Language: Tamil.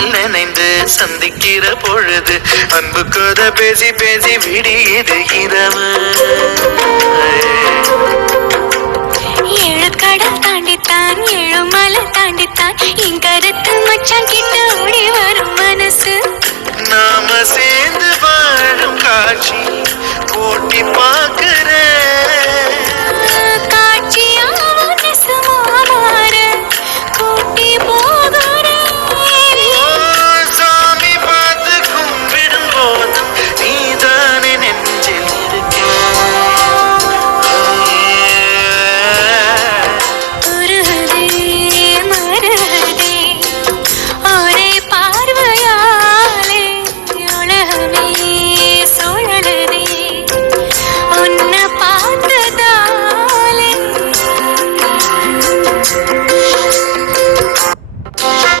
மனதில் நினைந்து சந்திக்கிற பொழுது அன்பு கதை பேசி பேசி விடியுது இரவு. ஏழு கடல் தாண்டித்தான் ஏழு மலை தாண்டித்தான் என் கருத்து